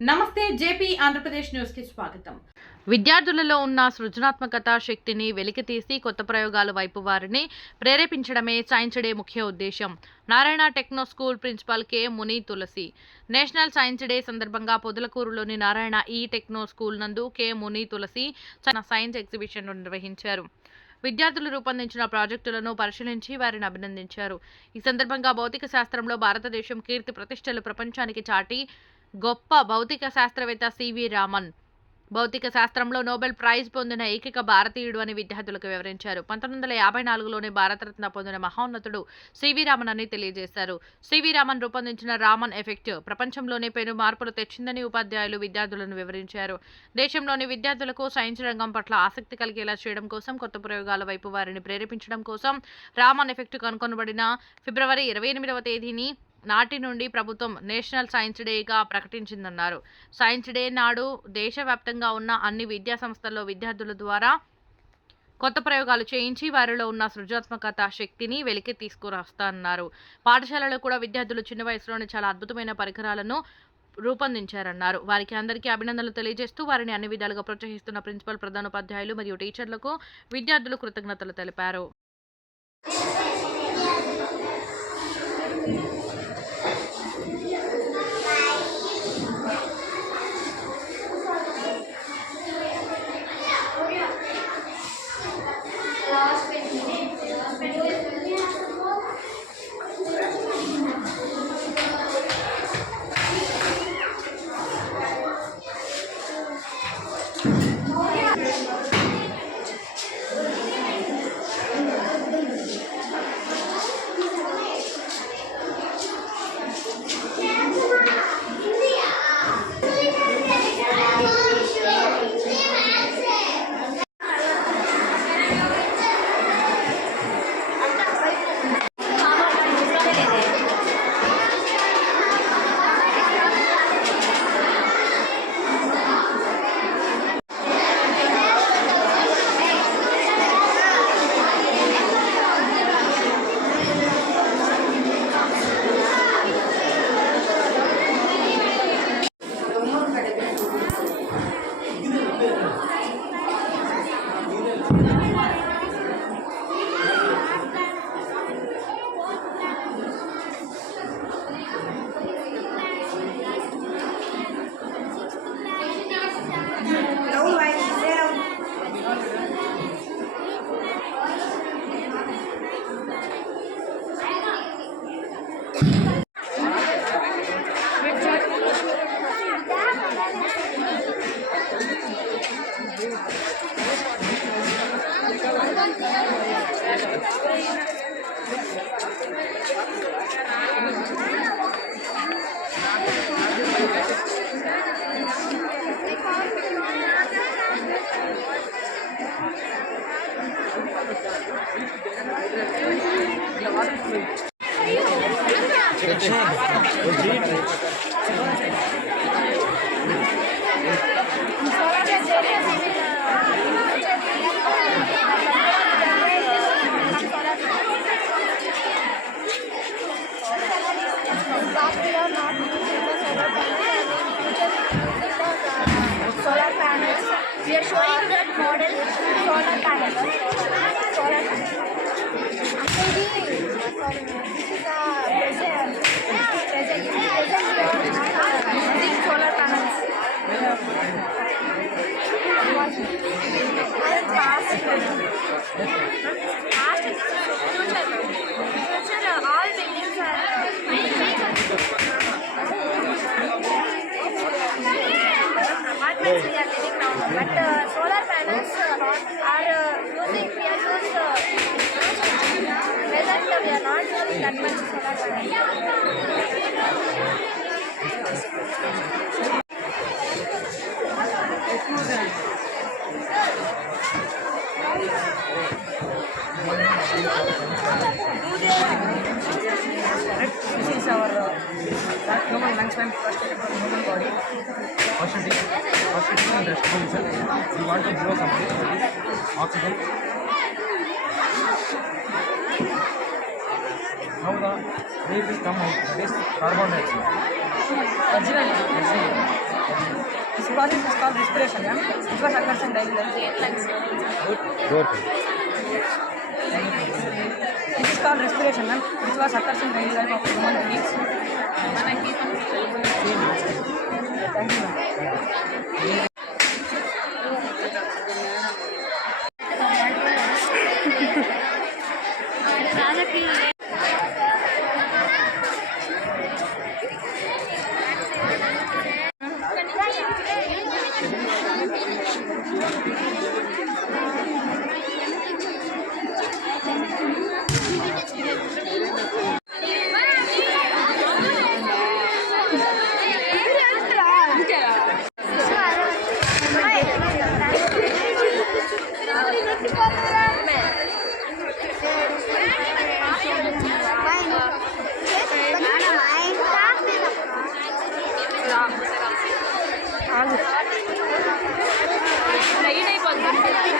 నమస్తే జేపీ ఆంధ్రప్రదేశ్ న్యూస్ కి స్వాగతం. విద్యార్థులలో ఉన్న సృజనాత్మకత శక్తిని వెలికితీసి కొత్త ప్రయోగాల వైపు వారిని ప్రేరేపించడమే సైన్స్ డే ముఖ్య ఉద్దేశం. Narayana techno school principal K Muni Tulasi national science day సందర్భంగా పొదలకూరులోని నారాయణ టెక్నో స్కూల్ నందు K Muni Tulasi science exhibition నిర్వహించారు. విద్యార్థులు రూపొందించిన ప్రాజెక్టులను పరిశీలించి వారిని అభినందించారు. ఈ సందర్భంగా భౌతిక శాస్త్రంలో భారతదేశం కీర్తి ప్రతిష్టలు ప్రపంచానికి చాటి గొప్ప భౌతిక శాస్త్రవేత్త సివి రామన్ భౌతిక శాస్త్రంలో నోబెల్ ప్రైజ్ పొందిన ఏకైక భారతీయుడు అని విద్యార్థులకు వివరించారు. 1954లోనే భారతరత్న పొందిన మహోన్నతుడు సివి రామన్ అని తెలియజేశారు. సివి రామన్ రూపొందించిన రామన్ ఎఫెక్ట్ ప్రపంచంలోనే పెను మార్పులు తెచ్చిందని ఉపాధ్యాయులు విద్యార్థులను వివరించారు. దేశంలోని విద్యార్థులకు సైన్స్ రంగం పట్ల ఆసక్తి కలిగేలా చేయడం కోసం, కొత్త ప్రయోగాల వైపు వారిని ప్రేరేపించడం కోసం రామన్ ఎఫెక్ట్ కనుగొనబడిన ఫిబ్రవరి 28వ తేదీని నాటి నుండి ప్రభుత్వం నేషనల్ సైన్స్ డేగా ప్రకటించిందన్నారు. సైన్స్ డే నాడు దేశవ్యాప్తంగా ఉన్న అన్ని విద్యా సంస్థల్లో విద్యార్థుల ద్వారా కొత్త ప్రయోగాలు చేయించి వారిలో ఉన్న సృజనాత్మకత శక్తిని వెలికి తీసుకురాస్తారన్నారు. పాఠశాలలో కూడా విద్యార్థులు చిన్న వయసులోనే చాలా అద్భుతమైన పరికరాలను రూపొందించారన్నారు. వారికి అందరికీ అభినందనలు తెలియజేస్తూ వారిని అన్ని విధాలుగా ప్రోత్సహిస్తున్న ప్రిన్సిపల్, ప్రధానోపాధ్యాయులు మరియు టీచర్లకు విద్యార్థులు కృతజ్ఞతలు తెలిపారు. Solar panels. We are showing that model solar panel. Solar panel. This is a present using solar panels. And past future all buildings are apartments we are living now, but solar panels are using, we are using present we are not using that much solar panels. This is our human lifespan first human body. First thing in respiration, we want to blow something, that is oxygen. Now the air will come out, that is carbon dioxide. Oxygen. This process is called respiration, ma'am. It was occurs in daily life. This is called respiration, ma'am. Which was occurs in daily life of human beings. Thank you, ma'am. Light అయిపోతుంది